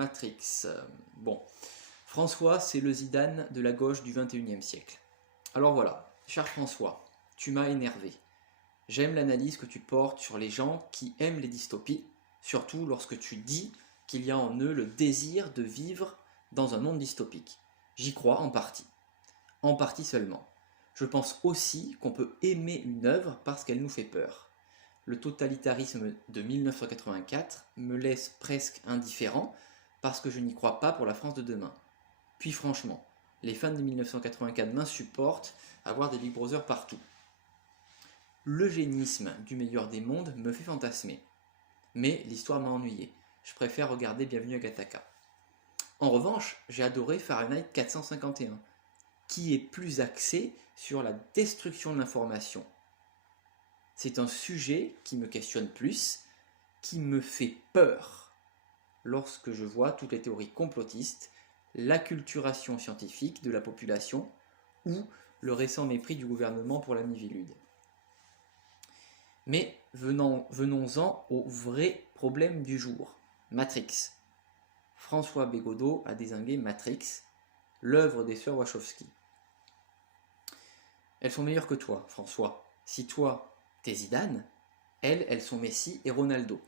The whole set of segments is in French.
Matrix. Bon, François, c'est le Zidane de la gauche du 21e siècle. Alors voilà, cher François, tu m'as énervé. J'aime l'analyse que tu portes sur les gens qui aiment les dystopies, surtout lorsque tu dis qu'il y a en eux le désir de vivre dans un monde dystopique. J'y crois en partie seulement. Je pense aussi qu'on peut aimer une œuvre parce qu'elle nous fait peur. Le totalitarisme de 1984 me laisse presque indifférent parce que je n'y crois pas pour la France de demain. Puis franchement, les fans de 1984 m'insupportent à voir des Big Brother partout. L'eugénisme du meilleur des mondes me fait fantasmer. Mais l'histoire m'a ennuyé. Je préfère regarder Bienvenue à Gattaca. En revanche, j'ai adoré Fahrenheit 451, qui est plus axé sur la destruction de l'information. C'est un sujet qui me questionne plus, qui me fait peur lorsque je vois toutes les théories complotistes, l'acculturation scientifique de la population ou le récent mépris du gouvernement pour la Miviludes. Mais venons-en au vrai problème du jour, Matrix. François Bégodeau a dézingué Matrix, l'œuvre des sœurs Wachowski. Elles sont meilleures que toi, François. Si toi, t'es Zidane, elles sont Messi et Ronaldo.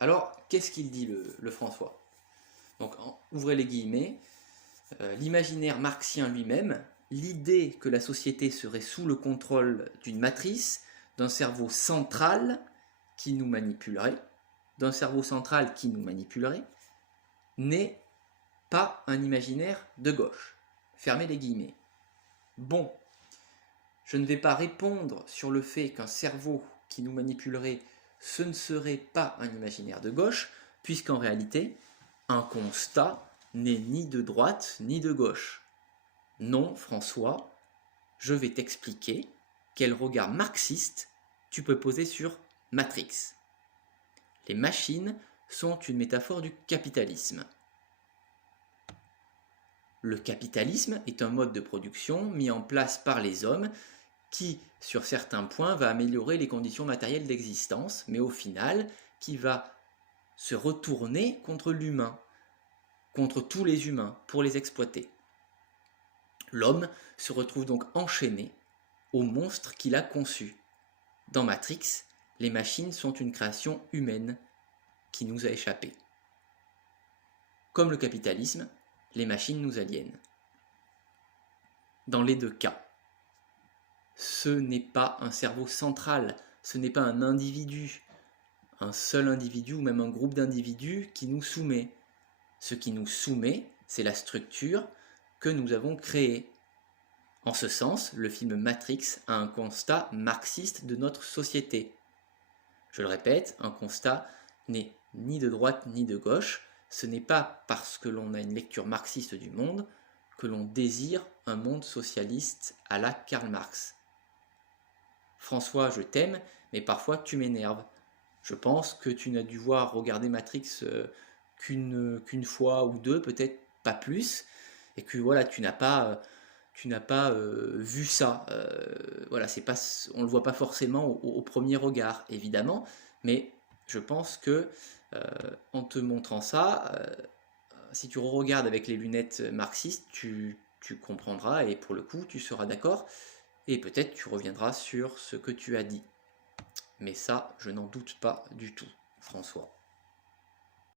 Alors, qu'est-ce qu'il dit le François? Donc, ouvrez les guillemets, l'imaginaire marxien lui-même, l'idée que la société serait sous le contrôle d'une matrice, d'un cerveau central qui nous manipulerait, n'est pas un imaginaire de gauche. Fermez les guillemets. Bon, je ne vais pas répondre sur le fait qu'un cerveau qui nous manipulerait, ce ne serait pas un imaginaire de gauche, puisqu'en réalité, un constat n'est ni de droite ni de gauche. Non, François, je vais t'expliquer quel regard marxiste tu peux poser sur Matrix. Les machines sont une métaphore du capitalisme. Le capitalisme est un mode de production mis en place par les hommes qui, sur certains points, va améliorer les conditions matérielles d'existence, mais au final, qui va se retourner contre l'humain, contre tous les humains, pour les exploiter. L'homme se retrouve donc enchaîné au monstre qu'il a conçu. Dans Matrix, les machines sont une création humaine qui nous a échappé. Comme le capitalisme, les machines nous aliènent. Dans les deux cas, ce n'est pas un cerveau central, ce n'est pas un individu, un seul individu ou même un groupe d'individus qui nous soumet. Ce qui nous soumet, c'est la structure que nous avons créée. En ce sens, le film Matrix a un constat marxiste de notre société. Je le répète, un constat n'est ni de droite ni de gauche. Ce n'est pas parce que l'on a une lecture marxiste du monde que l'on désire un monde socialiste à la Karl Marx. François, je t'aime, mais parfois tu m'énerves. Je pense que tu n'as dû regarder Matrix qu'une fois ou deux, peut-être pas plus, et que voilà, tu n'as pas vu ça. Voilà, c'est pas, on le voit pas forcément au premier regard, évidemment, mais je pense que en te montrant ça, si tu regardes avec les lunettes marxistes, tu comprendras et pour le coup, tu seras d'accord et peut-être tu reviendras sur ce que tu as dit. Mais ça, je n'en doute pas du tout, François.